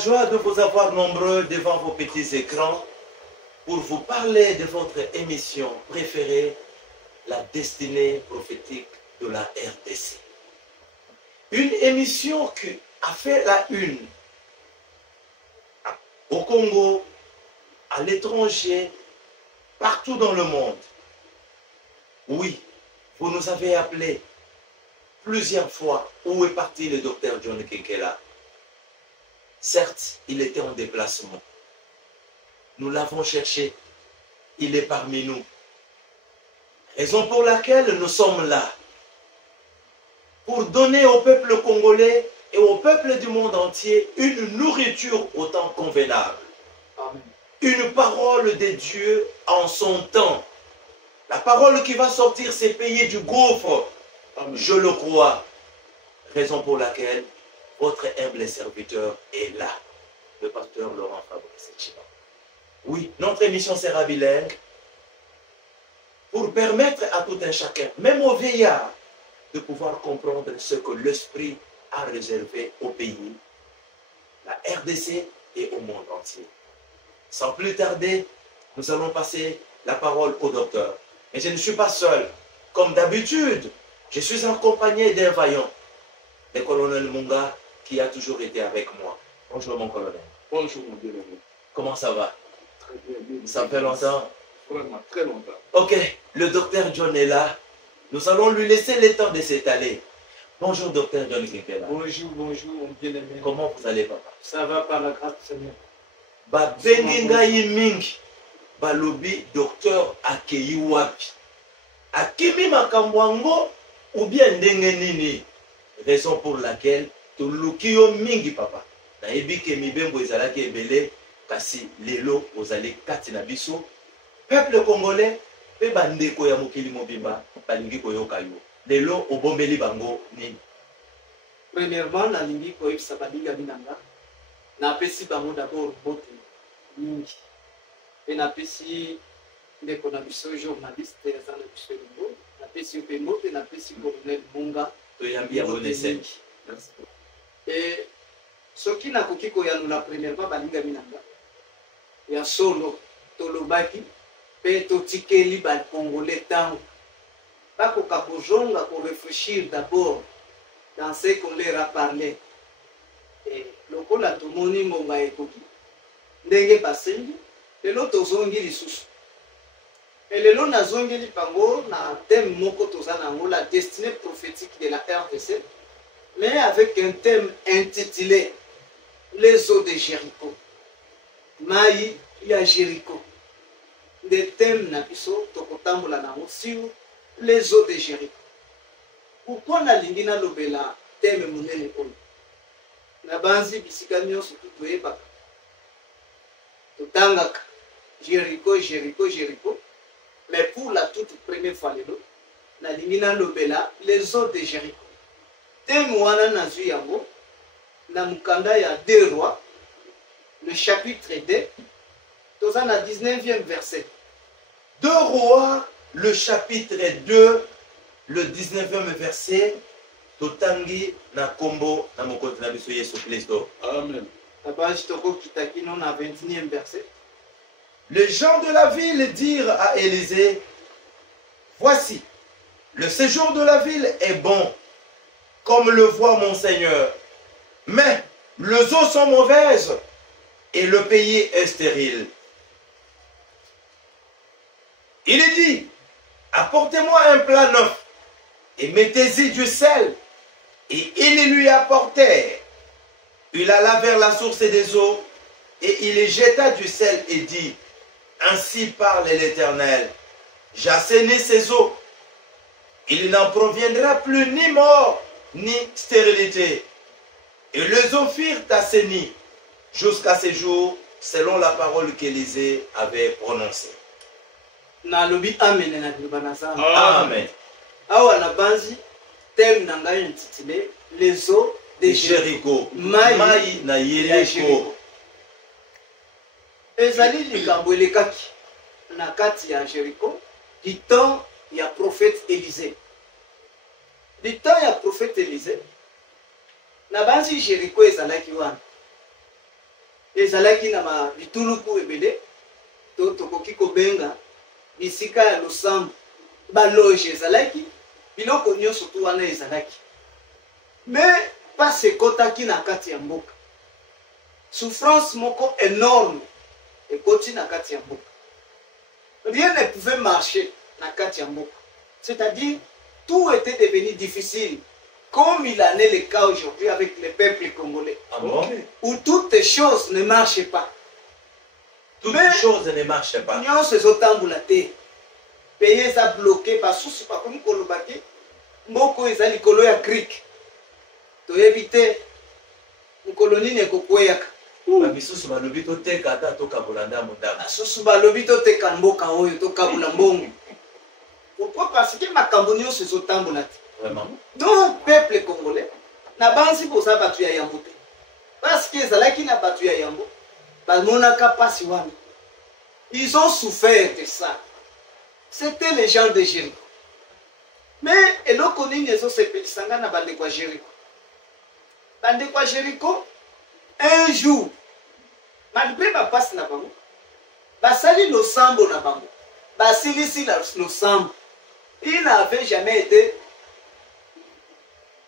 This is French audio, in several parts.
joie de vous avoir nombreux devant vos petits écrans pour vous parler de votre émission préférée, la destinée prophétique de la RDC. Une émission qui a fait la une au Congo, à l'étranger, partout dans le monde. Oui, vous nous avez appelé plusieurs fois. Où est parti le docteur John Kenkela? Certes, il était en déplacement. Nous l'avons cherché. Il est parmi nous. Raison pour laquelle nous sommes là. Pour donner au peuple congolais et au peuple du monde entier une nourriture au temps convenable. Amen. Une parole de Dieu en son temps. La parole qui va sortir ces pays du gouffre. Amen. Je le crois. Raison pour laquelle votre humble serviteur est là. Le pasteur Laurent Fabrice Chiba. Oui, notre émission sera bilingue pour permettre à tout un chacun, même aux vieillards, de pouvoir comprendre ce que l'Esprit a réservé au pays, la RDC et au monde entier. Sans plus tarder, nous allons passer la parole au docteur. Mais je ne suis pas seul. Comme d'habitude, je suis accompagné d'un vaillant, le colonel Munga, qui a toujours été avec moi. Bonjour mon colonel. Bonjour mon bien-aimé. Comment ça va? Très bien. Ça fait longtemps? Vraiment, très longtemps. Ok, le docteur John est là. Nous allons lui laisser le temps de s'étaler. Bonjour docteur John Kenkela. Bonjour mon bien-aimé. Comment vous allez papa? Ça va par la grâce du Seigneur. Ba bengi ngai mingi balobi docteur akei wapi akimi makambo yango ou bien ndenge nini? Raison pour laquelle toluki yo mingi papa nayebi ke mibembo ezalaki ebele kasi lelo ozali kati na biso peuple congolais pe bandeko ya mokili mobimba balingi koyoka yo lelo obombeli bango nini? Premièrement, nalingi koyebisa balinga binanga napesi bango d'abord bote mingi mpe napesi ndeko na biso journaliste aza na biso elingo napesi yo mpe mbote napesi colonel Munga toyambi yango nesengi. e soki nakoki koyanula premièrement balinga binanga ya solo tolobaki mpe totikeli bacongolais ntango bakoka kozonga korefléchir d'abord dans ce qu'on leur a parlé. Et lokola tomoni mbonga ekoki ndenge basengi lelo tozongi lisusu elelo nazongeli bango na thème moko toza nango la destinée prophétique de la RDC, mais avec un thème intitulé les eaux de Jéricho. Mai ya Jéricho. Des thèmes na biso tokotambola nango sur les eaux de Jéricho. Pourquoi nalingi nalobela thème monene oyo? Na banzi bisika nyonso toyebaka totangaka Jéricho, Jéricho, Jéricho. Mais pour la toute première fois lelo nalingi nalobela les eaux de Jéricho. Thème wana nazwi yango na mukanda ya 2 rois, le chapitre 2, toza na 19e verset. 2 rois, le chapitre 2, le 19e verset. Totangi na kombo na mokonzi na biso Yesu Kristo. Amen. Tabaji toko kitakino na 21e verset. Les gens de la ville dirent à Élisée, voici, le séjour de la ville est bon, comme le voit mon Seigneur, mais les eaux sont mauvaises et le pays est stérile. Il dit, apportez-moi un plat neuf et mettez-y du sel. Et ils lui apportèrent. Il alla vers la source des eaux et il y jeta du sel et dit, ainsi parle l'Éternel, j'assainis ces eaux. Il n'en proviendra plus ni mort ni stérilité. Et les eaux furent assainies jusqu'à ce jour, selon la parole qu'Élisée avait prononcée. Nalobi amen na libanasa. Amen. Awa na banzi thème nanga intitulé les eaux de Jéricho. Mai na Jéricho. Ezali likambo elekaki na kati ya Jéricho du temps ya prophète Élisée. Du temps ya prophète Élisée na banzi Jéricho ezalaki wana. ezalaki na ma bituluku ebele to tokoki kobenga bisika ya losambo baloge ezalaki biloko nyonso tu wana ezalaki mais pasi ekotaki na kati ya mboka souffrance moko énorme ekoti na kati ya mboka rien ne pouvait marcher na kati ya mboka c'est-à-dire tout était devenu difficile comme il en est le cas aujourd'hui avec le peuple congolais. Ah bon? Où toutes les choses ne marchent pas. Toutes les choses ne marchent pas. Nous sommes pays sont bloqués parce que pas comme kolobaki mboko ezali kolo ya creek to éviter colonie ne kokweyaka babisusu balobi to teka ata to kabulanda mondama susu balobi to teka mboka oyo to kabula mbongo. Pourquoi? Parce que makambo nyonso ezotambola te. Vraiment? Donc peuple congolais na bansi posa batu ya yambo te parce que ezalaki na batu ya yambo bamonaka pasi wana. Ils ont souffert de ça. C'était les gens de Jéricho. Mais eloko nini ezosepelisanga na bandeko ya Jéricho. Bandeko ya Jéricho un jour malgré bapasi na bango basali losambo na bango basilisi losambo. Il n'avait jamais été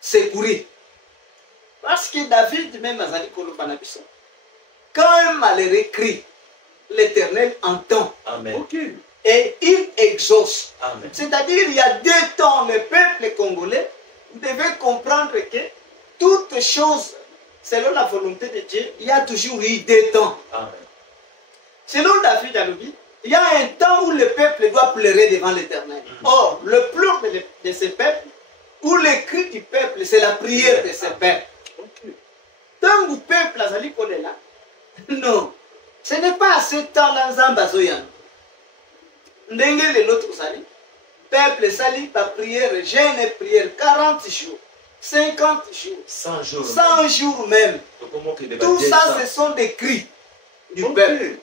secouru. Parce que David même azali koloba na biso. Quand un malheureux crie, l'Éternel entend. Amen. Okay. Et il exauce. C'est-à-dire il y a 2 temps, le peuple congolais, vous devez comprendre que toutes choses, selon la volonté de Dieu, il y a toujours eu 2 temps. Amen. Selon David Alobi, il y a un temps où le peuple doit pleurer devant l'Éternel. Or, le pleur de ce peuple, ou le cri du peuple, c'est la prière de ce peuple. Tant que le peuple a dit là, non, ce n'est pas à ce temps-là, Zambazoyan. Ndenge le l'autre sali, peuple sali, par prière, jeûne et prière, 40 jours, 50 jours, 100 jours, 100 jours même. Tout ça, ce sont des cris du peuple.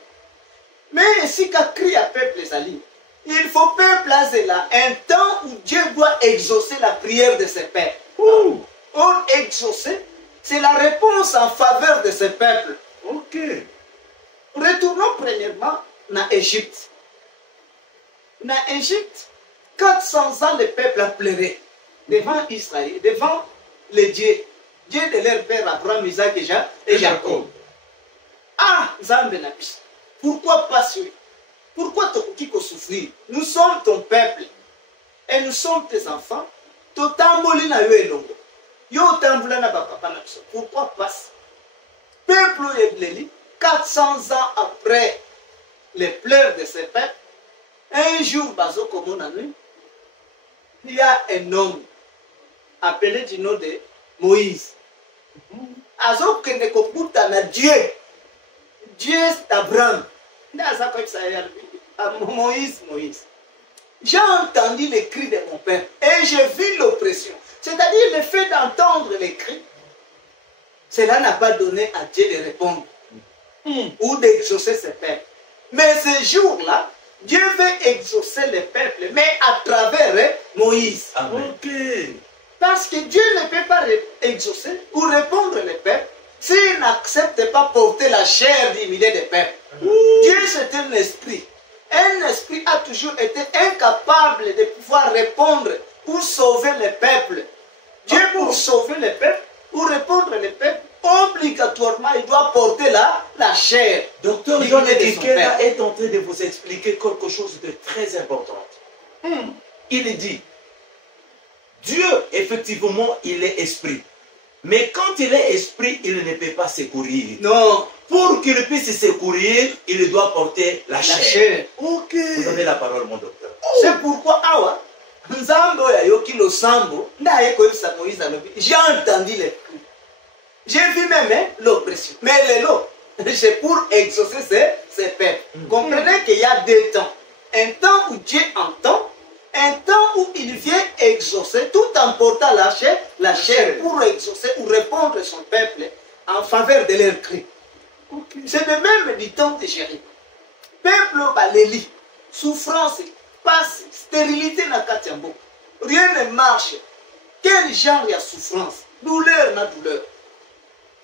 Mais si qu'un cri à peuple sali, il faut peuple là un temps où Dieu doit exaucer la prière de ses pères. Or, exaucer, c'est la réponse en faveur de ce peuple. Ok. Retournons premièrement dans l'Égypte. Dans l'Égypte, 400 ans, le peuple a pleuré devant Israël, devant le Dieu de leur père Abraham, Isaac et Jacob. Ah, Zambénabis, pourquoi pas celui? Pourquoi tu as souffrir? Nous sommes ton peuple et nous sommes tes enfants. Pourquoi pas? Peuple Ebleli, 400 ans après les pleurs de ce peuple, un jour, il y a un homme appelé du nom de Moïse. Dieu d'Abraham. Moïse. J'ai entendu les cris de mon père et j'ai vu l'oppression. C'est-à-dire le fait d'entendre les cris, cela n'a pas donné à Dieu de répondre ou d'exaucer ses peuples. Mais ce jour-là, Dieu veut exaucer le peuple, mais à travers Moïse. Amen. Okay. Parce que Dieu ne peut pas exaucer ou répondre le peuple s'il n'accepte pas porter la chair du milieu des peuples. Dieu, c'est un esprit. Un esprit a toujours été incapable de pouvoir répondre ou sauver le peuple. Dieu, pour sauver le peuple, ou répondre le peuple, obligatoirement, il doit porter la chair. Docteur John Ekekela est en train de vous expliquer quelque chose de très important. Il dit, Dieu, effectivement, il est esprit. Mais quand il est esprit, il ne peut pas secourir. Non. Pour qu'il puisse secourir, il doit porter la chair. Ok. Vous avez la parole, mon docteur. C'est pourquoi, j'ai entendu les cris. J'ai vu même l'oppression. Mais c'est pour exaucer ces peuples. Comprenez qu'il y a 2 temps. Un temps où Dieu entend, un temps où il vient exaucer tout en portant la chair pour exaucer ou répondre à son peuple en faveur de leurs cris. C'est le même du temps de Jéricho. Peuple baléli, souffrance, passe, stérilité na katiambo. Rien ne marche. Quel genre de souffrance? Douleur na douleur.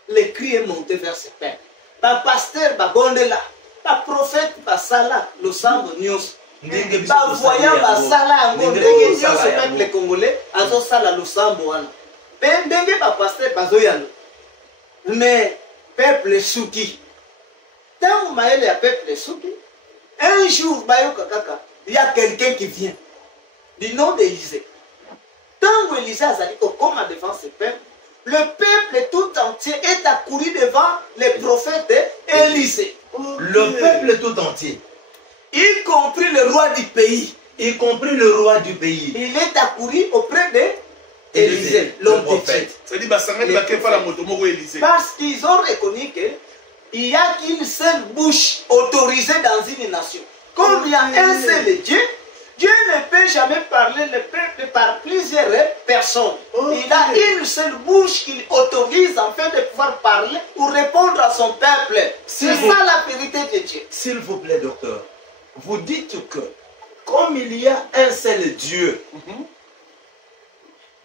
Les cris est monté vers ce peuple. bapaster babondela baprofete basala losambo nyonso bavoyant basala yango ndenge nyonso peuple congolais azosala losambo wana mpe ndenge bapaster bazoyano mais peuple suki ntango mayele ya peuple suki un jour bayoka kaka il y a quelqu'un qui vient du nom d'Élysée. Tant Élysée azali kokoma devant ce peuple, le peuple tout entier est accouru devant les prophètes Élysée. Le peuple tout entier, Y compris le roi du pays. y compris le roi du pays. Il est accouru auprès d'Élysée, l'homme de Dieu. C'est-à-dire basangani bakefa la moto moko Élysée. Parce qu'ils ont reconnu qu'il n'y a qu'une seule bouche autorisée dans une nation. Comme il y a un seul Dieu, Dieu ne peut jamais parler le peuple par plusieurs personnes. Il a une seule bouche qu'il autorise afin de pouvoir parler ou répondre à son peuple. C'est ça la vérité de Dieu. S'il vous plaît, docteur, vous dites que comme il y a un seul Dieu,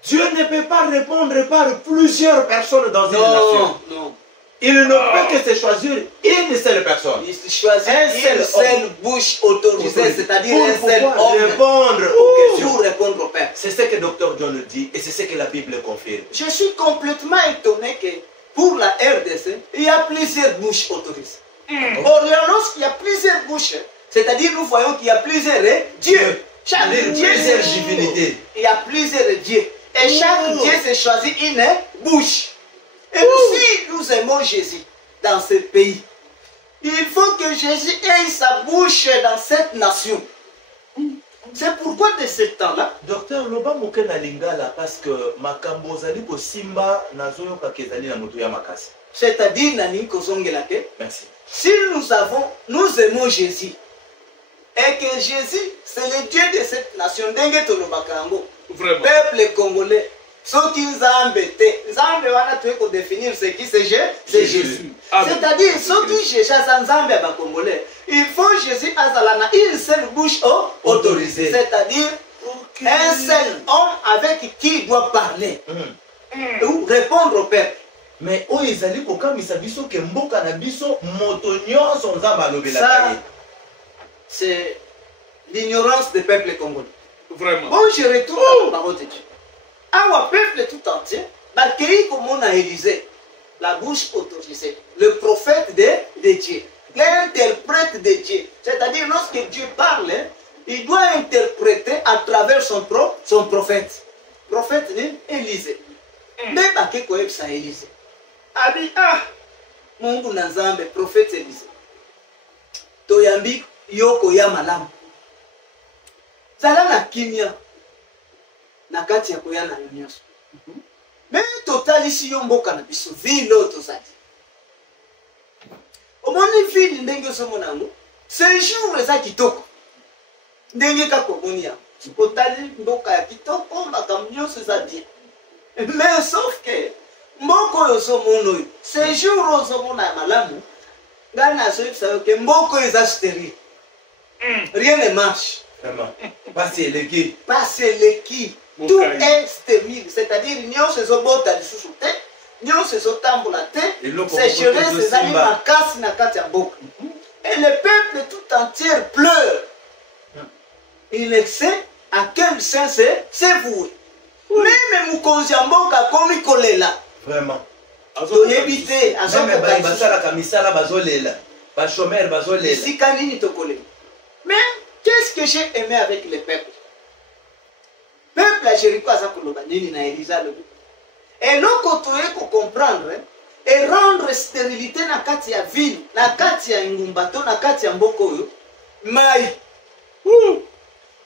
Dieu ne peut pas répondre par plusieurs personnes dans une nation. Non. Il ne peut que se choisir une seule personne. Il choisit une seule bouche autorisée, c'est-à-dire un seul pour homme répondre aux questions. pour répondre au peuple. C'est ce que Dr John dit et c'est ce que la Bible confirme. Je suis complètement étonné que pour la RDC, il y a plusieurs bouches autorisées. Or, lorsqu'il y a plusieurs bouches, c'est-à-dire nous voyons qu'il y a plusieurs dieux. Chaque Dieu, Plusieurs divinités. il y a plusieurs dieux. Et chaque Dieu s'est choisi une bouche. Et si nous aimons Jésus dans ce pays, il faut que Jésus ait sa bouche dans cette nation. C'est pourquoi de ce temps-là, Docteur Loba Moke na lingala parce que makambo zali ko simba nazoyo kakezali na moto ya makasi. c'est-à-dire Nani Kozongelake, Merci. si nous aimons Jésus, et que Jésus, c'est le Dieu de cette nation, Dengue Tolobakango, Vraiment. peuple congolais, ceux qui Nzambe wana tuwe ko définir ce qui c'est Jésus. Amen. C'est-à-dire, ceux qui cherchent Nzambe à Congolais, il faut Jésus azalana une seule bouche autorisée. C'est-à-dire, un seul homme avec qui il doit parler ou répondre au peuple. Mais o ezali ko kamisa biso ke mboka na biso moto nyonso nzamba alobela Ça, kaye. c'est l'ignorance du peuple congolais. Vraiment. Bon, je retourne à la parole de Dieu. Awa peuple tout entier, l'accueilli comme on a Élysée, la bouche autorisée, le prophète de Dieu, l'interprète de Dieu. C'est-à-dire, lorsque Dieu parle, il doit interpréter à travers son prophète. Prophète Élysée. Mais baké quoi ça Élysée. Abi Mungu na Nzambe, prophète Élysée. Toyambi yoko ya malamu. Zala na kimia. Na kati ya koyana nyonso. Mais totalisi yo mboka na biso ville tozali. Omoni ville ndenge somona ngo, ce jour eza kitoko. Ndenge kako moni ya. Kotali mboka ya kitoko makambo nyonso eza bien. Mais sauf que mboko yo somono yo, ce jour ozomona ya malamu, ngana so yebisa yo ke mboko eza stérile. Rien ne marche. Vraiment. Parce que les gars. Parce que qui tout est stérile, c'est-à-dire nyonso ezobota lisusu te, nyonso ezotambola te, sécheresse ezali makasi na kati ya mboka. Et le peuple tout entier pleure. Il sait à quel sens c'est voué. Même mokonzi ya mboka komi kolela. Vraiment. Toyebi te Même basala kamisala bazolela. Ba chômeur bazolela. Esika nini tokolela. Mais qu'est-ce que j'ai aimé avec le peuple? Peuple à Jéricho aza koloba nini na Elisa lobi. Et loko toye ko comprendre et rendre stérilité na kati ya ville, na kati ya ngumbato, na kati ya mboko oyo, mai.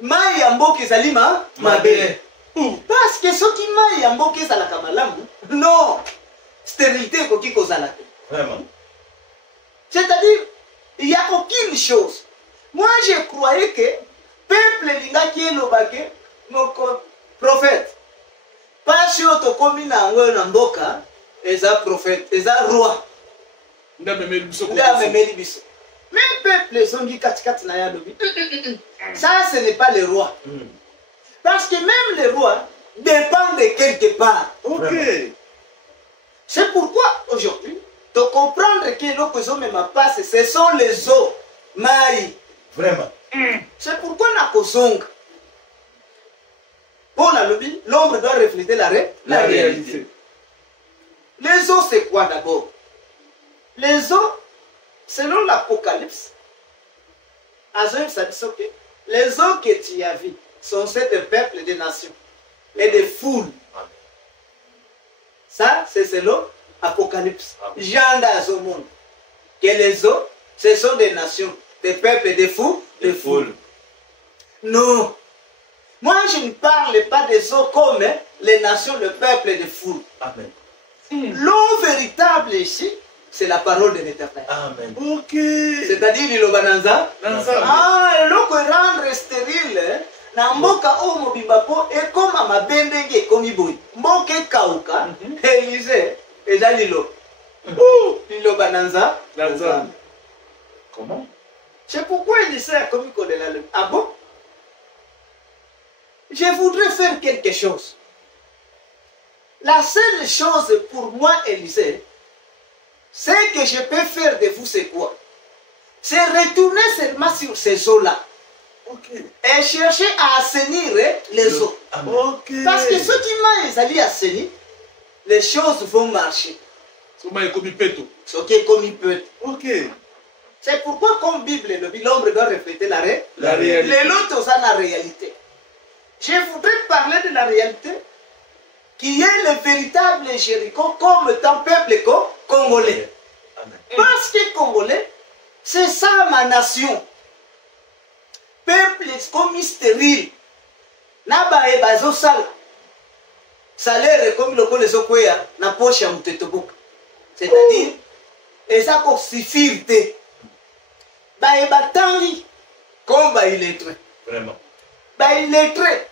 Mai ya mboka ezali mabe. Parce que soki mai ya mboka ezalaka malamu, non, stérilité ekoki kozala te. Vraiment. C'est-à-dire, il n'y a aucune chose. Moi, je croyais que peuple lingaki elobake moko prophète. Pas si otokomi na ngo na mboka, eza prophète, eza roi. Ndamemeli biso. Mais peuple zongi katikati na ya lobi. Ça, ce n'est pas le roi. Parce que même le roi dépend de quelque part. Ok. C'est pourquoi aujourd'hui, de comprendre que l'eau même passe, ce sont les eaux. Maï. Vraiment. C'est pourquoi on a kozonga. Pour la lobby, l'ombre doit refléter la réalité. Les eaux, c'est quoi d'abord? Les eaux, selon l'Apocalypse, les eaux que tu as vues sont celles des peuples et des nations et des foules. Ça, c'est selon l'Apocalypse. Jean dans le monde. Que les eaux, ce sont des nations, des peuples et des foules. Des foules. Non. Moi, je ne parle pas des eaux comme les nations, le peuple et les foules. Amen. L'eau véritable ici, c'est la parole de l'Éternel. Amen. Ok. C'est-à-dire l'Ilobananza. Ah, l'eau peut rendre stérile. Na mboka o mobimba po e koma mabende nge komi boy. Mboka kauka, Élysée, et là lilo. L'Ilobananza. Comment? C'est pourquoi Élysée a commis qu'on est là. Ah bon? Je voudrais faire quelque chose. La seule chose pour moi, Élysée, c'est que je peux faire de vous, c'est quoi? C'est retourner seulement sur ces eaux-là. Okay. Et chercher à assainir les eaux. Okay. Parce que ceux qui m'ont allé assainir, les choses vont marcher. Ce qui est comme il peut. Ok. C'est pourquoi, comme Bible, l'ombre doit refléter la réalité. Les autres ont la réalité. Je voudrais parler de la réalité qui est le véritable Jéricho comme étant peuple congolais. Amen. Parce que Congolais, c'est ça ma nation. Peuple comme stérile. Naba e bazo sala. Salaire comme le les okoya na poche ya mutetoboka. C'est-à-dire, et ça pour suffire. Ba e batangi comme ba illettré. Vraiment. Ba illettré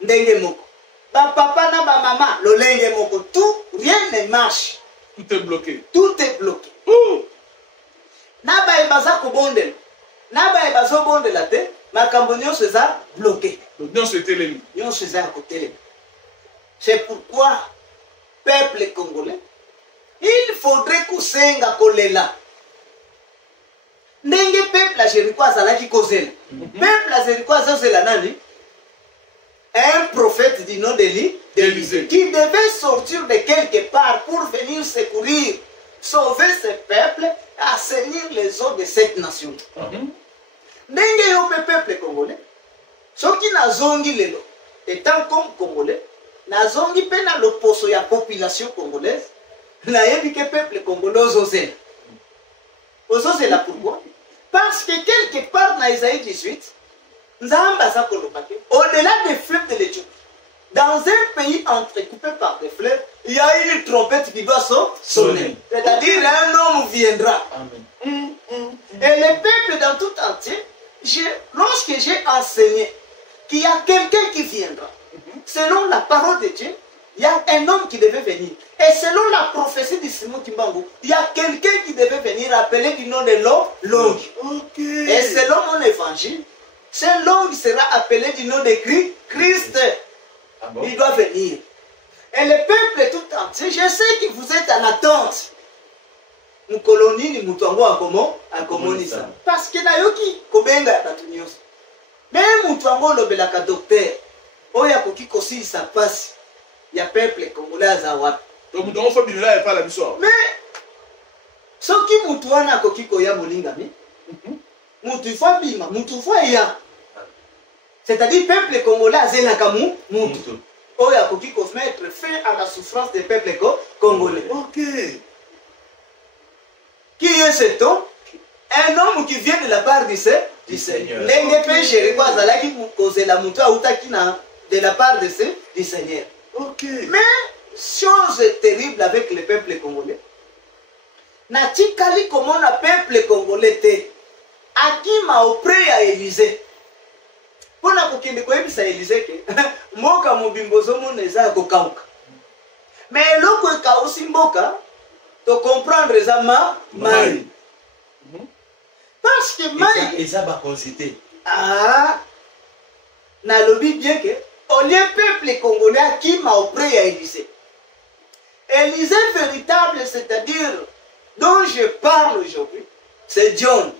ndenge moko. Ba papa na ba maman lolenge moko. Tout, rien ne marche. Tout est bloqué. Tout est bloqué. Naba e bazako bondel. Naba e bazo bondela te. Makambo nyonso eza bloqué. Nyonso etelemi. Nyonso eza ya kotelema. C'est pourquoi, peuple congolais, il faudrait kosenga kolela. Ndenge peuple a Jéricho azalaki kozela. Peuple a Jéricho azozela nani? Un prophète du nom d'Élysée qui devait sortir de quelque part pour venir secourir, sauver ce peuple, assainir les eaux de cette nation. Ndenge yo peuple congolais, soki nazongi lelo, étant comme congolais, nazongi pe na loposo ya population congolaise, nayebi ke peuple congolais ozozela. Ozozela pourquoi? Parce que quelque part na Isaïe 18, Nzamba sa kolobake, au-delà des fleuves de l'Éthiopie, dans un pays entrecoupé par des fleuves, il y a une trompette qui doit sonner. C'est-à-dire un homme viendra. Amen. Et les peuples dans tout entier, lorsque j'ai enseigné qu'il y a quelqu'un qui viendra, selon la parole de Dieu, il y a un homme qui devait venir. Et selon la prophétie de Simon Kimbangu, il y a quelqu'un qui devait venir appelé du nom de Longue. Okay. Et selon mon évangile, ce Longue sera appelé du nom de Christ. Ah bon? Il doit venir. Et le peuple tout entier, je sais que vous êtes en attente. Nous colonie ni mutuango a communisa. Parce que nayoki kobenga ya batu nyonso. Mais mutuango lobelaka docteur. Oya koki kosi sa passe. Ya peuple congolais aza wapi. Donc mutuango fa bimela pa la biso. Mais soki mutu wana koki koya molingami. Mutu fa bima, mutu fa ya. C'est-à-dire peuple congolais azelaka mutu. Oya koki ko mettre fin à la souffrance des peuples congolais. Ok. Qui est cet homme? Un homme qui vient de la part du Seigneur. De la part du Seigneur. Okay. Mais, chose terrible avec le peuple congolais. Natikali comme on a peuple congolais te. Akima auprès à Élysée. Pour la kokende ko ebisa Élysée ke mboka mobimbozo moneza ko kauka. Mais loko ka aussi mboka de comprendre ça Maï. Parce que Maï. Et ça va consulter. Ah, na lobby bien que au lieu peuple congolais qui m'a auprès à Élysée. Élysée véritable, c'est-à-dire dont je parle aujourd'hui, c'est John.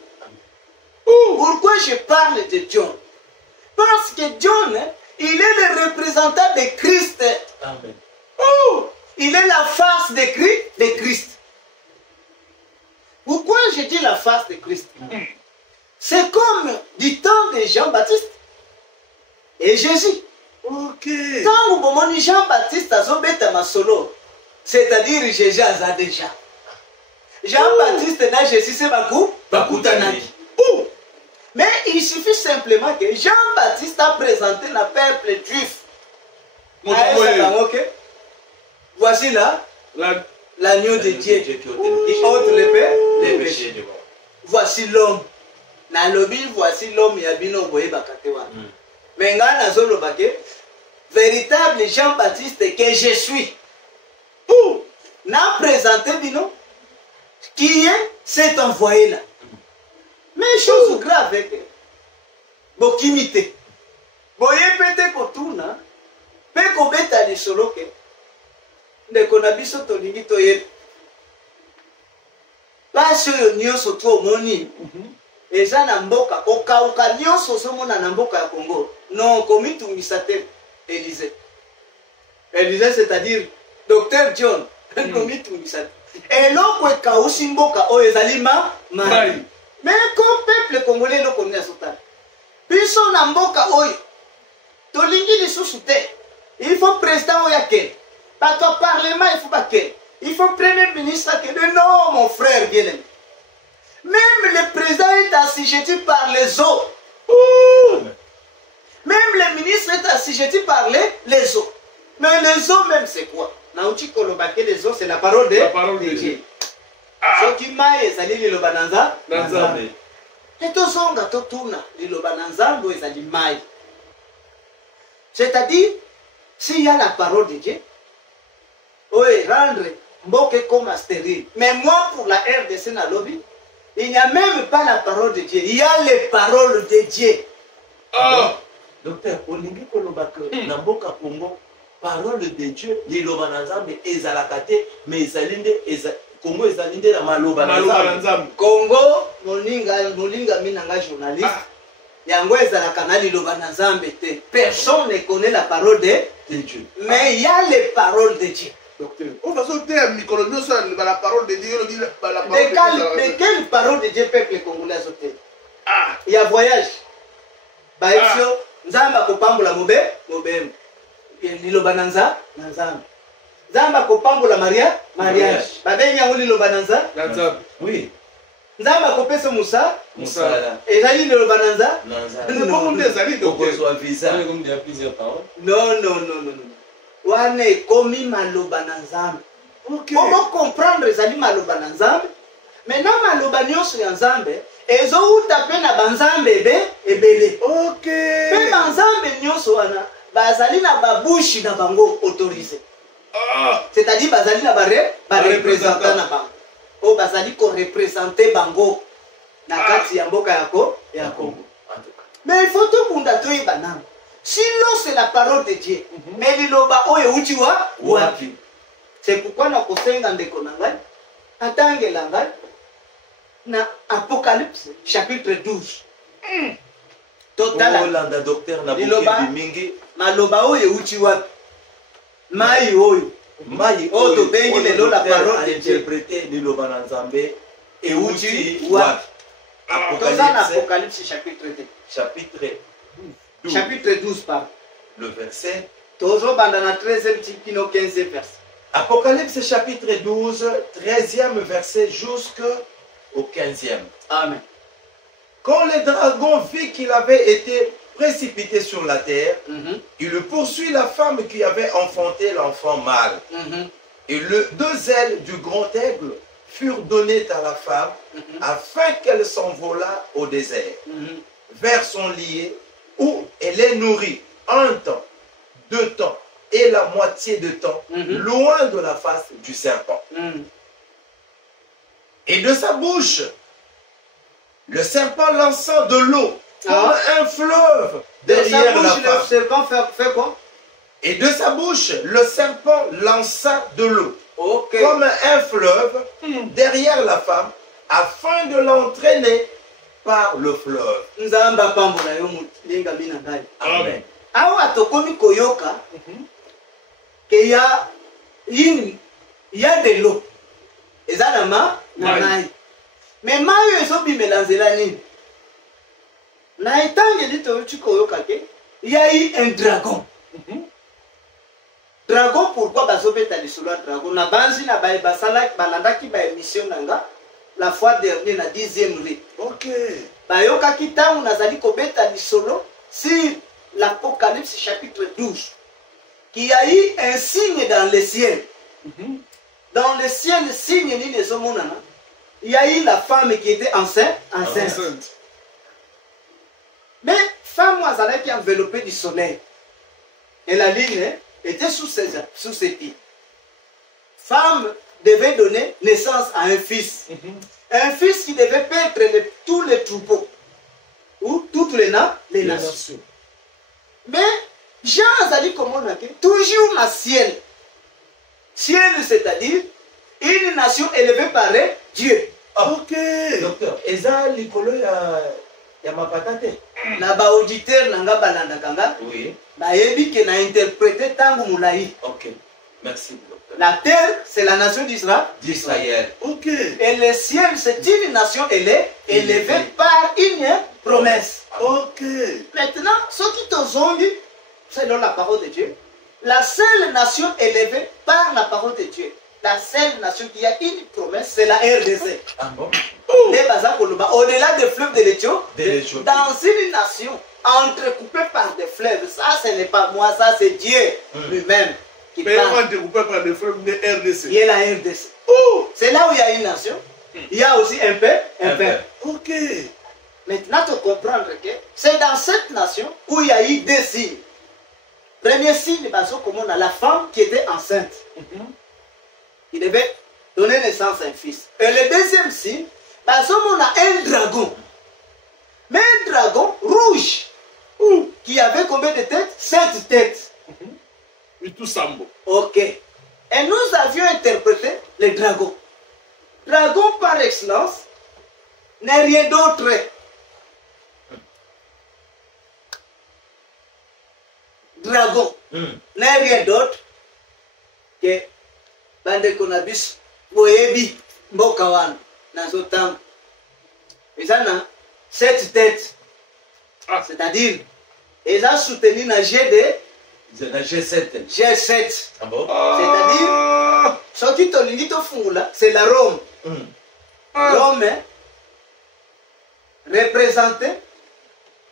Pourquoi je parle de John? Parce que John, il est le représentant de Christ. Amen. Il est la face de Christ. Pourquoi je dis la face de Christ? C'est comme du temps de Jean-Baptiste et Jésus. Ok. Quand vous voyez Jean-Baptiste a zobeta masolo, c'est-à-dire Jésus a déjà. Jean-Baptiste n'a Jésus c'est Bakutanaki. Mais il suffit simplement que Jean-Baptiste a présenté le peuple juif. Voici là l'agneau de Dieu qui ôte les péchés du monde. Voici l'homme. Dans le Bible, voici l'homme Yabino Boye Bakatewa. Mais dans zone véritable Jean-Baptiste que je suis. N'a présenté Bino qui est cet envoyé là. Mais chose grave avec Bokimite. Boye pete kotuna. Pe kobeta li solo ke. Ndeko na biso tolingi toye. Paso yo nyonso to moni. Eza na mboka okauka nyonso somona na mboka ya Congo. Non, komitungisa te Élysée. Élysée c'est-à-dire Dr John. Komitungisa te. Eloko ekausi mboka oyo ezali mai. Mais comme peuple congolais le connaît sotana. Biso na mboka oyo. Tolingi lisusu te. Il faut président oyakel. Pas ton parlement, il faut pas quel. Il faut premier ministre que non, mon frère bien-aimé. Même le président est assujetti par les autres. Même le ministre est assujetti par les autres. Mais les autres même c'est quoi? Naouti kolobake les autres c'est la parole de Dieu. Ce qui m'a ezali liloba nanza Nzambe. Tetozonga totuna liloba nanzambo ezali mai. C'est-à-dire s'il y a la parole de Dieu, oui, rendre Mboke comme stérile. Mais moi, pour la RDC Nalobi, il n'y a même pas la parole de Dieu. Il y a les paroles de Dieu. Docteur, Olingi Kolobaka, Namboka Congo, parole de Dieu, Liloba Nzambe, Ezalakate, mais Ezalinde, Congo Ezalinde, la Maloba Nzambe. Congo, Molinga Minanga journaliste. Yango ezalaka liloba na Nzambe te. Personne ne connaît la parole de Dieu. Mais il y a les paroles de Dieu. Docteur, on va sauter à Micronos la parole de Dieu. De quelle parole de Dieu peuple congolais a sauté? Il y a voyage. Baïsio, Nzamba kopambola mobem. Liloba na Nzambe. Nzamba kopambola mariage. Babengi yango liloba na Nzambe. Oui. Nzamba kopesa Musa. Ezali liloba na Nzambe. Non. Wana ekomi maloba na Nzambe. Comment comprendre ezali maloba na Nzambe? Maintenant maloba nyonso ya Nzambe ezouta pe na banzambe ebele. Pe banzambe nyonso wana bazali na babushi na bango autorisé. C'est-à-dire bazali na ba représentant na bango. O bazali ko représenter bango na kati ya mboka ya Congo. Mais il faut tout bunda to ibanam. Sinon c'est la parole de Dieu. Mais liloba oyo uti wapi. C'est pourquoi na kosenga ndeko na ngai atangela ngai na Apocalypse chapitre 12. Total Olanda docteur na bokebi mingi maloba oyo uti wapi. Mai oyo to bengi lelo la parole de Dieu interpréter liloba na Nzambe et uti wapi. Apocalypse chapitre 2. Chapitre 12 par le verset. Toujours banda na 13e kino 15e verset. Apocalypse chapitre 12, 13e verset jusqu'au 15e. Amen. Quand le dragon vit qu'il avait été précipité sur la terre, il poursuit la femme qui avait enfanté l'enfant mâle. Et les deux ailes du grand aigle furent données à la femme afin qu'elle s'envolât au désert, vers son lit où elle est nourrie un temps, 2 temps et la moitié de temps, loin de la face du serpent. Et de sa bouche, le serpent lança de l'eau comme un fleuve derrière la femme. Le serpent fait quoi? Et de sa bouche, le serpent lança de l'eau Ok. comme un fleuve derrière la femme, afin de l'entraîner par le fleuve. Nzamba pambola yo mulinga mina ngai. Amen. Awa tokomi koyoka que il y a de l'eau. Ezalama na nai. Mais mayo ezobimela nzela nini? Na etangeli toyoki koyoka ke il y a eu un dragon. Dragon, pourquoi bazobeta lisolo ya dragon? Na banzi na baye basala balandaki ba émission nanga la fois dernière na 10e rite. Ok. Bayokaki tangu nazali kobeta lisolo sur l'Apocalypse chapitre 12. Qu'il y a eu un signe dans le ciel. Dans le ciel, le signe ni les hommes, il y a eu la femme qui était enceinte. Mais femme moi qui enveloppée du soleil. Et la ligne était sous ses pieds. Femme devait donner naissance à un fils. Un fils qui devait paître tous les troupeaux. Ou toutes les nations. Mais Jean a dit comment on a dit, toujours la ciel. Ciel, c'est-à-dire une nation élevée par Dieu. Ok. Docteur, eza likolo ya mapatate. Na ba auditeur nanga balanda kanga. Oui. Ba yebi ke na interpréter tangu mulai. Ok. Merci, docteur. La terre, c'est la nation d'Israël. Ok. Et le ciel, c'est une nation élevée par une promesse. Ok. Maintenant, ceux qui te zombi, selon la parole de Dieu, la seule nation élevée par la parole de Dieu, la seule nation qui a une promesse, c'est la RDC. Ah bon? Au-delà des fleuves de l'Éthiopie. dans une nation entrecoupée par des fleuves, ça ce n'est pas moi, ça c'est Dieu lui-même qui Mais parle. on entrecoupé par des fleuves de RDC. Il y a la RDC. C'est là où il y a une nation. Il y a aussi un peuple. Ok. Maintenant, tu comprends que c'est dans cette nation où il y a eu deux signes. Premier signe, comme on a la femme qui était enceinte. Il devait donner naissance à un fils. Et le deuxième signe, on a un dragon. Mais un dragon rouge. Qui avait combien de têtes? 7 têtes. Mais tout sambo. Ok. Et nous avions interprété le dragon. Dragon par excellence n'est rien d'autre. Dragon n'est rien d'autre que bande konabis boyebi mbokawan nazotam. Et ça na 7 têtes. C'est-à-dire, ils ont soutenu na G7. G7. Ah bon? C'est-à-dire, ce qui te lit au fond là, c'est la Rome. Rome est représenté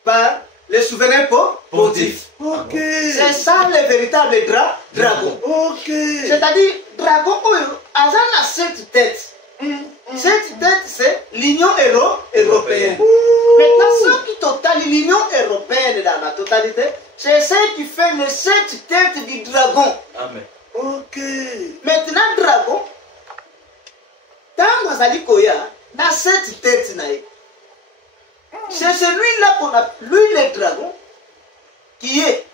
par le souverain pontife. Ok. C'est ça le véritable dragon. Ok. C'est-à-dire, dragon, a 7 têtes. Cette tête, c'est l'Union européenne. Maintenant, ce qui totalise l'Union européenne dans la totalité, c'est ce qui fait les 7 têtes du dragon. Amen. Ok. Maintenant, dragon, dans Mazali Koya, dans 7 têtes, c'est celui-là qu'on a, lui le dragon, qui est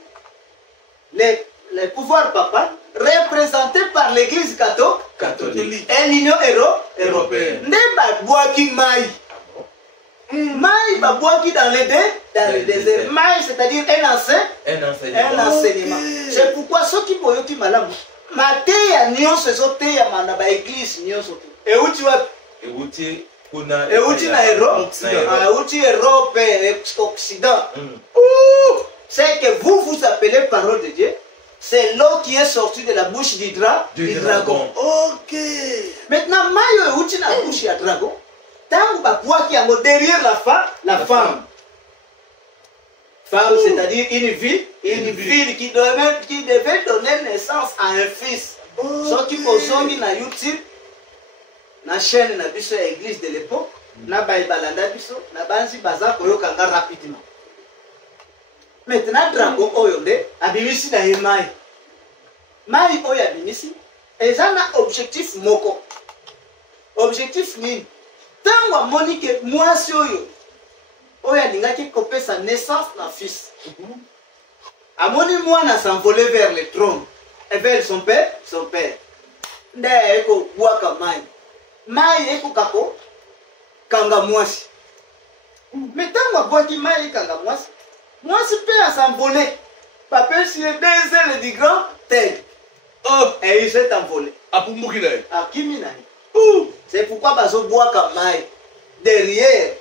le pouvoir papa, représenté par l'église catholique et l'Union européenne. Ne babouaki maï. Maï babouaki dans le désert. Maï, c'est-à-dire un enseignement. C'est pourquoi ceux qui boyoki malam, mateya nyonso ezoteya mana ba église nyonso. Et où tu vas? Et où na Europe, Occident. C'est que vous appelez parole de Dieu. C'est l'eau qui est sortie de la bouche du dragon. Ok. Maintenant, mayo est na bouche du dragon. Tant que qui derrière la femme. Femme, c'est-à-dire une ville qui devait donner naissance à un fils. Ce qui posongi na YouTube, na chaîne na biso église de l'époque, na balanda biso, na banzi baza koyokanga rapidement. Maintenant, dragon oyonde, abimisi na yemai. Mai oyo abimisi, eza na objectif moko. Objectif nini? Tango amoni ke mwasi oyo, oyo alingaki kopesa naissance na fils. Amoni mwana s'envoler vers le trône, et vers son père. nde eko bwaka mai mai eko kako kanga mwasi metango abwaki mai kanga mwasi pe s'envoler papesi 2 ailes du grand tel et il s'est envolé apumbuki naye akimi naye c'est pourquoi bazobwaka mai derrière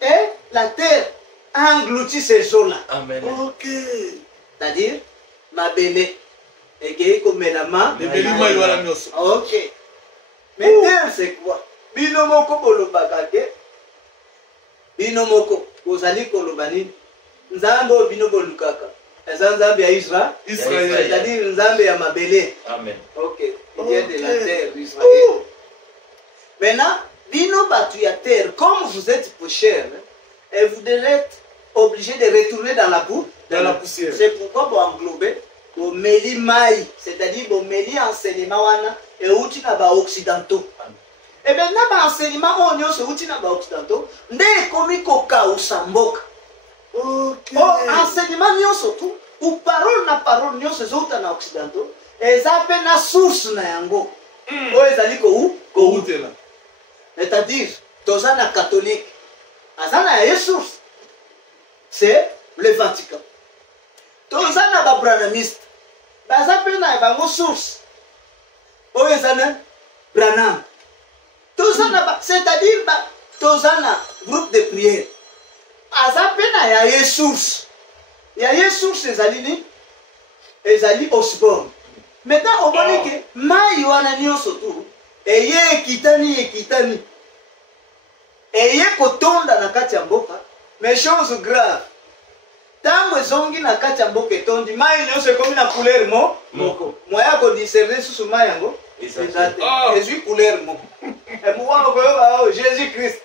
et la terre a englouti ces eaux là. Amen. ok C'est-à-dire mabele ekei komela ma ebeli mai wana nyonso ok mais terre c'est quoi bino moko bolobaka ke bino moko bozali koloba nini nzambe oyo bino bolukaka eza nzambe ya Israël c'est-à-dire nzambe ya mabele. Amen. Ok, il vient de la terre d'Israël. Maintenant, bino batu ya terre, comme vous êtes pécheurs, et vous devez être obligé de retourner dans la boue, dans la poussière. C'est pourquoi vous englobez, vous meli mai, c'est-à-dire vous meli enseignement wana et outi na ba occidentaux. Et bien na ba enseignement on yo se outi na ba occidentaux, nde komi koka usamboka. ok Enseignement nyonso tout ou parole nyonso zouta na occidentaux eza pe na source na yango oyo ezali koutela c'est-à-dire toza na catholique aza na ye source c'est le Vatican. Toza na babranamiste baza pe na bango source oyo eza na Branham. Toza na c'est-à-dire toza na groupe de prière aza pe na ya ye source ezali ni ezali Osborne. Maintenant omoni ke mai wana nyonso tu eye ekitani eye kotonda na kati ya mboka mais chose grave ntango ezongi na kati ya mboka etondi mai nyonso ekomi na couleur moko moya kodiscerne susu mai yango eza te ezwi couleur moko mowana koyoba o Jésus-Christ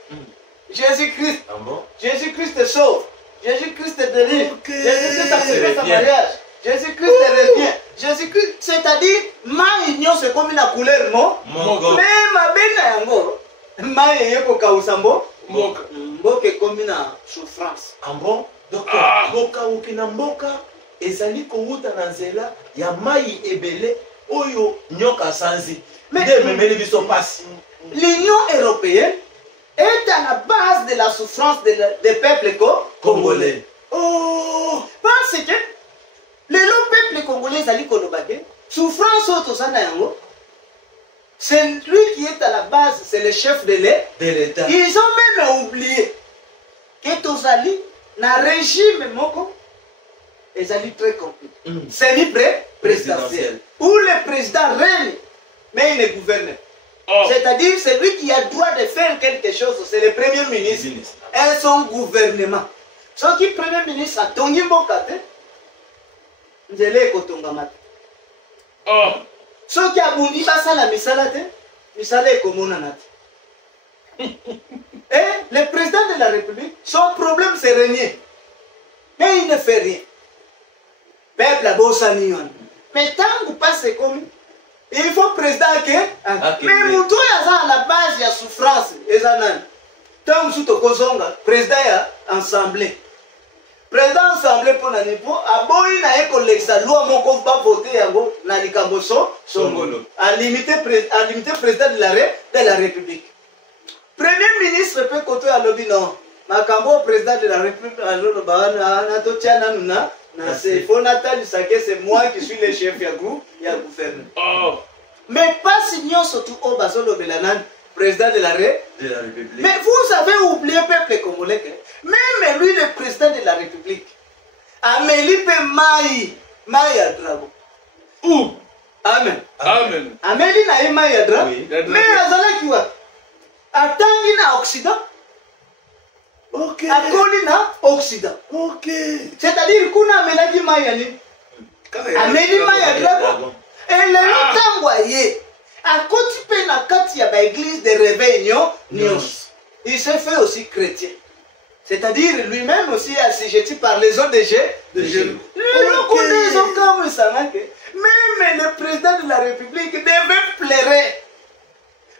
Jésus-Christ sauve, Jésus-Christ délivre, Jésus-Christ a fait sa mariage, Jésus-Christ revient, Jésus-Christ, c'est-à-dire mai nyonso ekomi na couleur moko mais mabe na yango mai eye kokausa mboka ekomi na souffrance. Bon, donc kokauki na mboka ezali kowuta na nzela ya mai ebele oyo nyoka sanzi nde memeli biso pasi. L'Union européenne est à la base de la souffrance des peuples congolais. Parce que le peuple congolais ezali koloba ke souffrance oyo tozana yango c'est lui qui est à la base, c'est le chef de l'État. Ils ont même oublié que tozali na régime moko ezali très compliqué. Semi-présidentiel. Où le président règne, mais il ne gouverne pas. C'est-à-dire c'est lui qui a le droit de faire quelque chose, c'est le premier ministre et son gouvernement. Ce qui premier ministre a tongi mboka te, nzela ekotongama te. Soki abundi basala misala te, misala ekomonana te. Et le président de la République, son problème c'est régner. Mais il ne fait rien. Peuple a bosani yon. Mais tant que passe comme il faut président que mais muto yaza à la base ya souffrance ezanan. Tant que to kozonga président ya assemblée. Président assemblée pour na niveau aboyi na eko lexa loi moko ba voter yango na likambo songolo. À limiter président de la République. Premier ministre peut côté à lobby non. Makambo président de la République alors na to tiana nuna. C'est moi qui suis le chef du groupe, il y a gouvernement. Mais pas si nous surtout au Basolo Belanan, président de la République. Mais vous avez oublié le peuple congolais. Même lui, le président de la République, Amélie Maï Adrago. Où? Amen. Amélie n'a Maï Adrago. Mais Azala qui va. Attendez na Occident. Ok. Akoli na Occident. Ok. C'est-à-dire qu'on a mélangé Mayani. Amélie Maya Drago. Et le temps voyé. À côté de la carte, il y a l'église de réveil. Il se fait aussi chrétien. C'est-à-dire lui-même aussi assujetti par les autres de Jérusalem. Même le président de la République devait pleurer.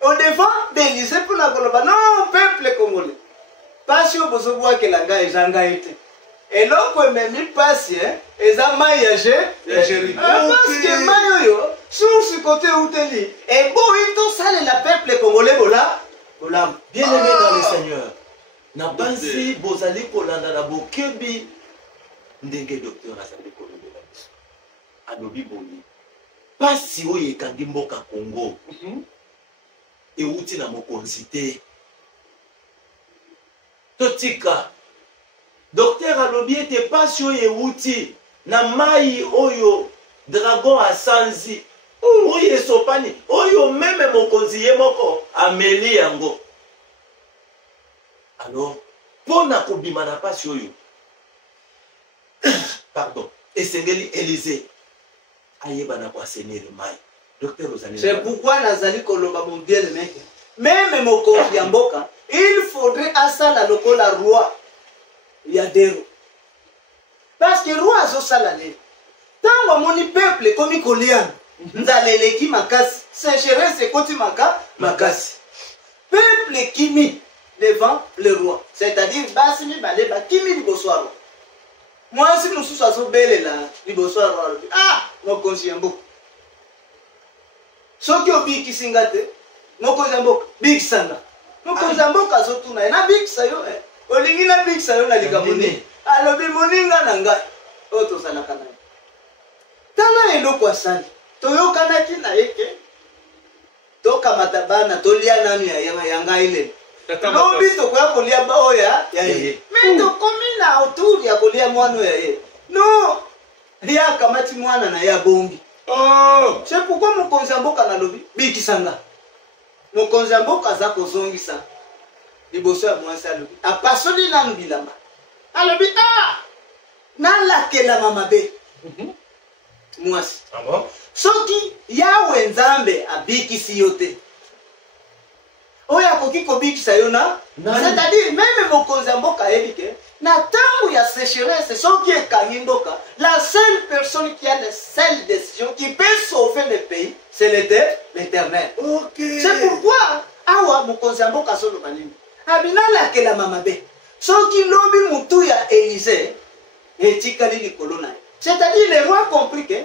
Au devant d'Élysée pour la Colombie. Non, peuple congolais. Parce que vous voyez que la gare est jangaïté. Et donc, même il passe, et ça maillage, parce que maillot, sur ce côté où tu es. Et bon, il tout ça, le peuple congolais, voilà. Bien-aimé dans le Seigneur. Na bansi bozali kolanda na bokebi ndenge docteur azali kolobela biso. Alobi boyi. Pasi oyo ekangi mboka Congo. Euti na mokonzi te. Totika. Docteur alobi ete pasi oyo euti na mai oyo dragon asanzi. Oyo esopani. Oyo meme mokonzi ye moko ameli yango. Alors, pour na kobima na pasi oyo. Pardon. Esengeli Élysée. Ayeba na assainir mai. Docteur Ozali. C'est pourquoi Nazali Koloba mon bien le mec. Même mokonzi ya mboka, il faudrait asala lokola roi. Ya dero. Parce que roi azo sala le. Tango moni peuple komi koliana. Nzaleleki makasi. Sécheresse koti makasi. Peuple kimi devant le roi. C'est-à-dire, basi mi baleba kimi liboso roi. Moi, si nous sommes belle là, liboso roi. Ah, mokonzi ya mboka. Soki obiki singate, mokonzi ya mboka, big sanga. Mokonzi ya mboka azotuna, na big sayo olingi na big sayo na likamoni. Alobi moninga na ngai. Oyo tozalaka na ye. Tala eloko asali. Toyokanaki na eke. Tokamata bana tolia nanu ya ngai lelo. Lobi tokoya kolia baoya ya ye. Mais tokomi na autour ya kolia mwana ya ye. Non. Ya kamati mwana na ya bongi. Oh. C'est pourquoi mokonzi ya mboka na lobi bikisanga. Mokonzi ya mboka za kozongisa. Liboso ya mwasi alobi. Apasoli nanu bilamba. Alobi nalakela mamabe. Mwasi. Ah bon? Soki yawe nzambe abikisi yo te. Oya koki kobikisa yo na. C'est-à-dire même mokonzi ya mboka ayebike. Na tango ya sécheresse, soki ekangi mboka, la seule personne qui a la seule décision qui peut sauver le pays, c'est l'Éternel. Okay. C'est pourquoi awa mokonzi ya mboka solo banini. Abinalakela mamabe. Soki lobi mutu ya Élysée etikali likolo na ye. C'est-à-dire le roi compris que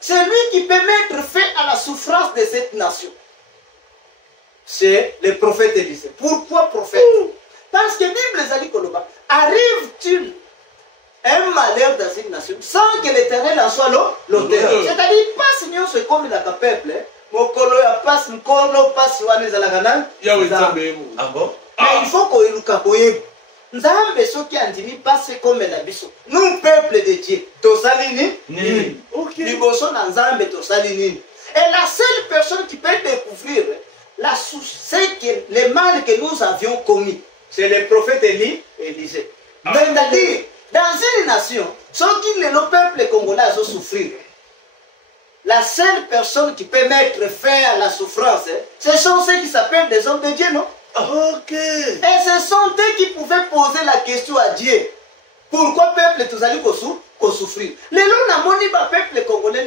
c'est lui qui peut mettre fin à la souffrance de cette nation. C'est le prophète Élysée. Pourquoi prophète? Parce que Bible Zali Koloba, arrive-t-il un malheur dans une nation sans que l'Éternel en soit l'auteur? C'est-à-dire, pas si nous sommes comme le peuple, Mokolo ya passe, Mokolo passe, Wanezalaganan. Ah bon? Mais il faut qu'on y ait Nzambe soki andimi passe comme la biso. Nous, peuple de Dieu, tosalini nini. Liboso na Nzambe tosalini. Et la seule personne qui peut découvrir c'est que le mal que nous avions commis, c'est le prophète Élysée. C'est-à-dire, dans une nation, ceux qui le peuple congolais ont souffrir, la seule personne qui peut mettre fin à la souffrance, ce sont ceux qui s'appellent des hommes de Dieu, non? Ok. Et ce sont eux qui pouvaient poser la question à Dieu. Pourquoi peuple tous allés souffrir? Les noms n'a moni pas peuple congolais,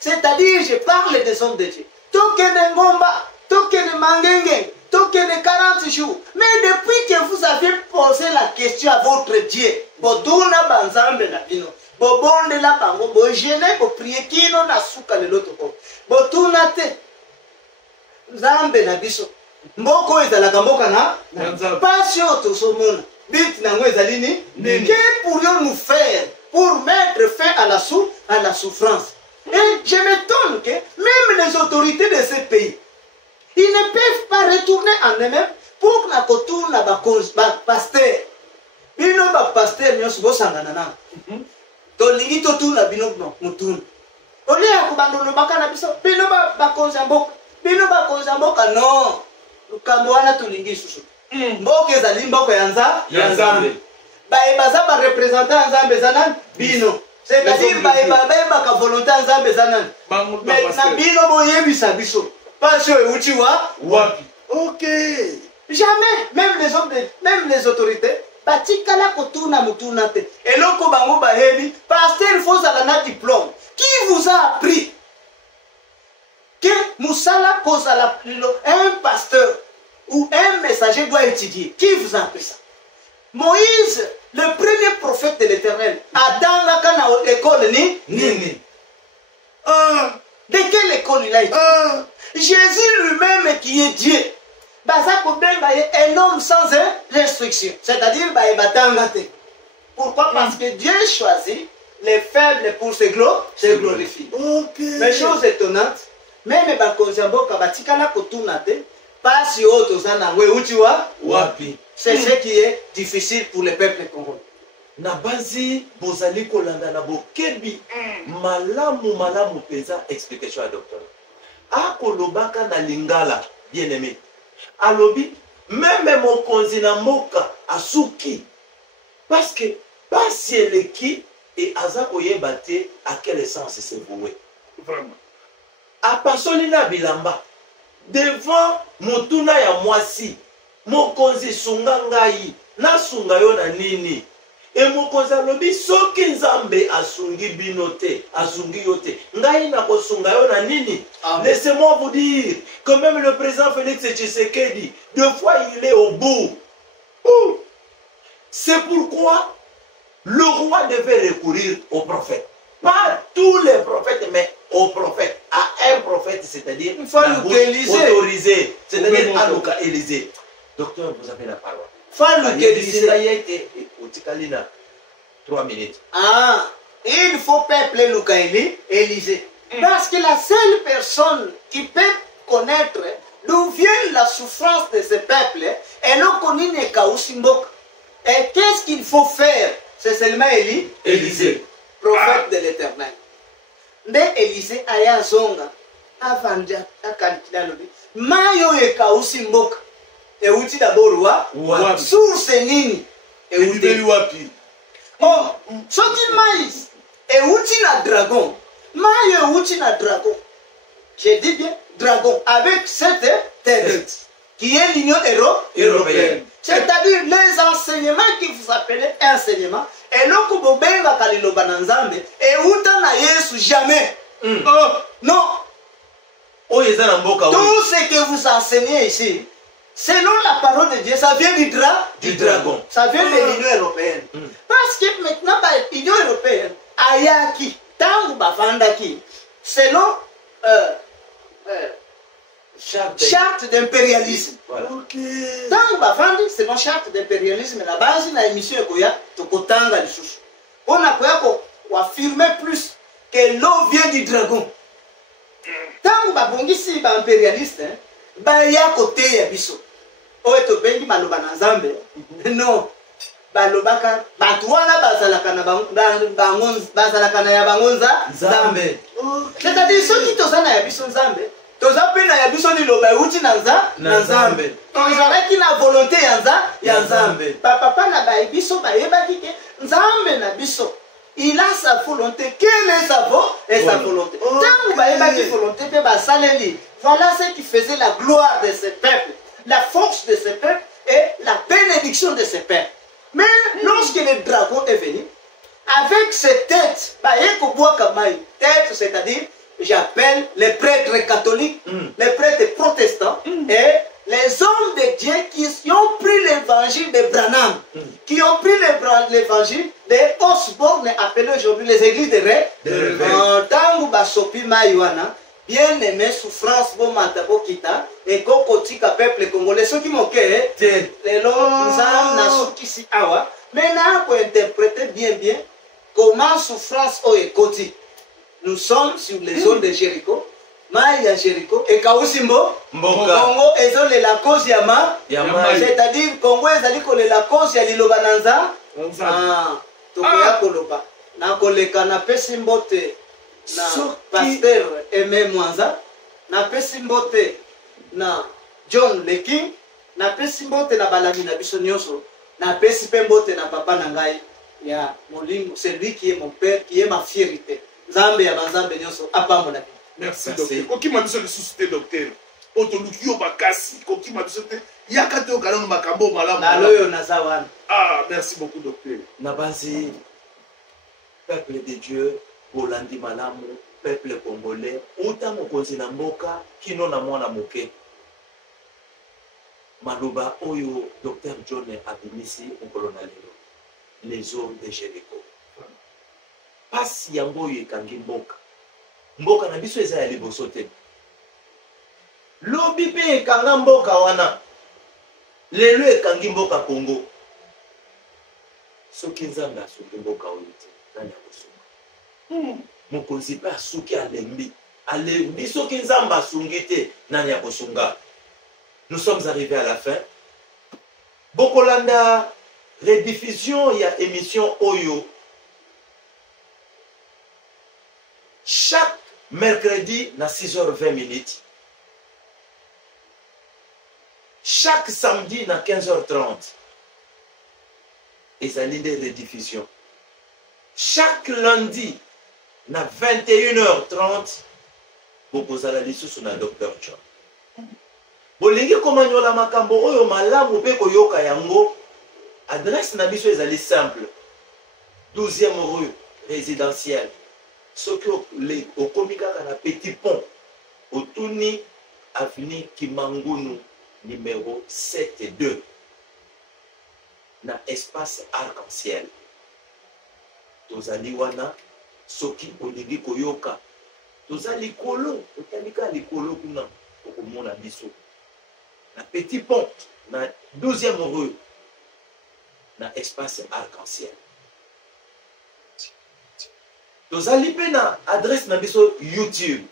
c'est-à-dire, je parle des hommes de Dieu. Tokene Ngomba, Tokene Mangenge, Tokene 40 jours. Mais depuis que vous avez posé la question à votre Dieu, Boduna Banzambe na bino, Bobonde la bango, Bojene, Bo prier kino na suka le loto ko. Botuna te. Nzambe na biso. Mboko ezalaka mboka na passion to somona. Bit nango ezali ni. Que pourrions-nous faire pour mettre fin à la souffrance? Et je m'étonne que même les autorités de ce pays, ils ne peuvent pas retourner en eux-mêmes pour que retourne à pasteur. Bino ba pasteur nyonso bosangana na. To lingi to tuna bino mutuna. Ole ya kubandolo bakana biso bino ba konzamboka. Bino ba konzamboka no. Lukambo wana to lingi susu. Mboka ezali mboka ya Nzambe. Ba ebaza ba representant Nzambe zanan bino. C'est-à-dire ba volonté Nzambe zanan. Mais na bino boyebisa biso. Parce que uti wapi. Ok. Jamais, même les autorités, batikala kotuna mutuna te. Eloko bango bahebi, pasteur faut zalana diplôme. Qui vous a appris que Moussala kozala un pasteur ou un messager doit étudier? Qui vous a appris ça? Moïse, le premier prophète de l'Éternel, Adam n'a qu'à l'école ni. De quelle école qui est Dieu. Ça un homme sans instruction. C'est-à-dire, pourquoi? Parce que Dieu choisit les faibles pour se glorifier. Okay. Mais chose étonnante, même les Bakonzamboka, Batikala Kotunate, pas si haut aux Anangwe, où tu vois, Wapi. c'est ce qui est difficile pour les peuples congolais. Na bazi bozali kolanda na bokebi malamu peza explication à docteur. Akolobaka na lingala bien aimé. Alobi même mokonzi na mboka asuki parce que pas eleki et aza koyeba te à quel sens c'est voué. Vraiment. Apasoli na bilamba devant motuna ya mwasi mokonzi sunga ngai na sunga yo na nini. Et mokonzi alobi soki nzambe asungi bino te asungi yo te ngai na kosunga yo na nini. Laissez-moi vous dire que même le président Félix Tshisekedi deux fois il est au bout. C'est pourquoi le roi devait recourir au prophète. Pas tous les prophètes, mais au prophète. À un prophète, c'est-à-dire autorisé. C'est-à-dire à Luka Élysée. Docteur, vous avez la parole. Élysée. 3 minutes. Il faut peupler Luka Élysée. Parce que la seule personne qui peut connaître d'où vient la souffrance de ce peuple, elle n'a connu n'est qu'à Ousimbok. Et qu'est-ce qu'il faut faire? C'est seulement Élysée, prophète de l'Éternel. Mais Élysée aya zonga avanja akantila lobi mayo ekausi mboka euti d'abord wa source nini euti wapi. soki maïs euti na dragon mayo euti na dragon. Je dis bien dragon avec cette tête qui est l'Union européenne. C'est-à-dire les enseignements que vous appelez enseignements, et non que vous benga kaliloba na nzambe, et uta na Yesu jamais. Non. Tout ce que vous enseignez ici, selon la parole de Dieu, ça vient du dragon. Ça vient de l'Union européenne. Parce que maintenant, l'Union européenne, ayaki, tangu bafandaki, selon charte d'impérialisme. Voilà. Tant bafandi c'est une charte d'impérialisme la base na émission ekoya tokotanga lisusu. On a ko affirmer plus que l'eau vient du dragon. Tant babongisi ba impérialiste ba ya côté ya biso. O to bengi maloba na Nzambe. Non. Balobaka batu wana bazalaka na bangonza bazalaka na ya bangonza Nzambe. C'est-à-dire ceux qui tozana ya biso Nzambe toza pe na ya biso liloba euti na Nzambe. Tozalaki na volonté ya Nzambe. Papa na ba biso bayebaki ke Nzambe na biso il a sa volonté. Quelle est sa volonté? Tant bayebaki volonté pe basaleli. Voilà ce qui faisait la gloire de ce peuple, la force de ce peuple et la bénédiction de ce peuple. Mais lorsque le dragon est venu avec ses têtes, tête, c'est-à-dire j'appelle les prêtres catholiques, les prêtres protestants et les hommes de Dieu qui ont pris l'évangile de Branham, qui ont pris l'évangile de Osborne, appelé aujourd'hui les églises de Ré. Tangu basopi maïwana, bien aimé souffrance bon matabo kita et kokotika peuple congolais ceux qui moquent les lonzam na sukisi awa maintenant pour interpréter bien comment souffrance o ekoti. Nous sommes sur les zones de Jéricho. Maïa Jéricho et Kausimbo Congo est la cause yama c'est-à-dire Congo est la cause ya lilobananza tokoya koloba na koleka na pesimbote na pasteur Aimé Mwanza na pesimbote na John Leking na pesimbote na balami na biso nyonso na pesimbote na papa na ngai ya Molingo, c'est lui qui est mon père, qui est ma fierté. Nzambe ya banzambe nyonso apambola. Merci docteur. Koki mabiso le suscité docteur. Otoluki yo bakasi, koki mabiso te yakate o kana makambo malamu. Na loyo na zawana. Merci beaucoup docteur. Nabanzi peuple de Dieu, Bolandi malamu, peuple congolais, uta mokonzi na mboka kino na mwana moke. Maloba oyo docteur John abimisi okolo na lelo. Les eaux de Jéricho. Pasi yango oyo ekangi mboka. Mboka na biso eza ya liboso te. lobi mpe ekanga mboka wana lelo ekangi mboka Congo. Soki nzambe asungi mboka oyo te nani akosunga? Mokonzi mpe asuki alembi soki nzambe asungi te nani akosunga? Nous sommes arrivés à la fin. Bokolanda rediffusion ya émission Oyo chaque mercredi na 6h20. Chaque samedi na 15h30. Ezali de rediffusion. Chaque lundi na 21h30 bokozala lisusu na Dr. John. Bolingi komanyola makambo oyo malamu pe koyoka yango. Adresse na biso ezali simple. 12e rue résidentielle. Soki okomi kaka na Petit Pont, otuni avenue Kimangunu numéro 7-2 na espace arc-en-ciel. Tozali wana soki olingi koyoka. Tozali likolo, otalika likolo kuna okomona biso. Na Petit Pont, na 12e rue, na espace arc-en-ciel. Tozali pe na adresse na biso YouTube.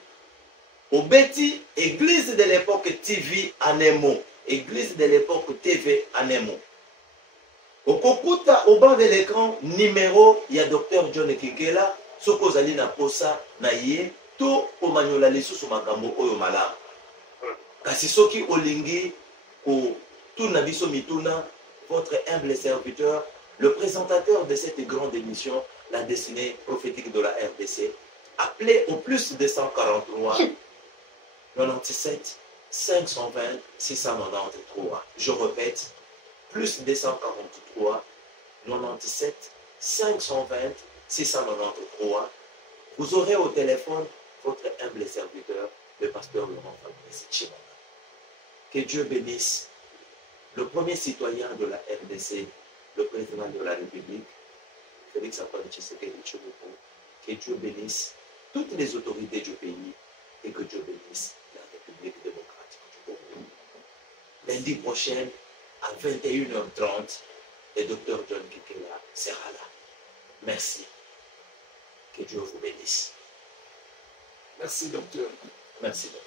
Obeti Église de l'époque TV en Emo. Église de l'époque TV en Emo. Okokuta au bas de l'écran numéro ya Dr. John Kikela. Soko zali na posa na ye to omanyola lisusu makambo oyo malamu. Kasi soki olingi ko tuna biso mituna, votre humble serviteur, le présentateur de cette grande émission, la destinée prophétique de la RDC, appelez au plus 243 97 520 693. Je répète, plus 243 97 520 693. Vous aurez au téléphone votre humble serviteur, le pasteur Laurent Fabrice Chimanga. Que Dieu bénisse le premier citoyen de la RDC, le président de la République, Félix Antoine Tshisekedi Tshilombo. Que Dieu bénisse toutes les autorités du pays et que Dieu bénisse la République démocratique du Congo. Lundi prochain, à 21h30, le Dr. John Kikela sera là. Merci. Que Dieu vous bénisse. Merci, docteur. Merci, docteur.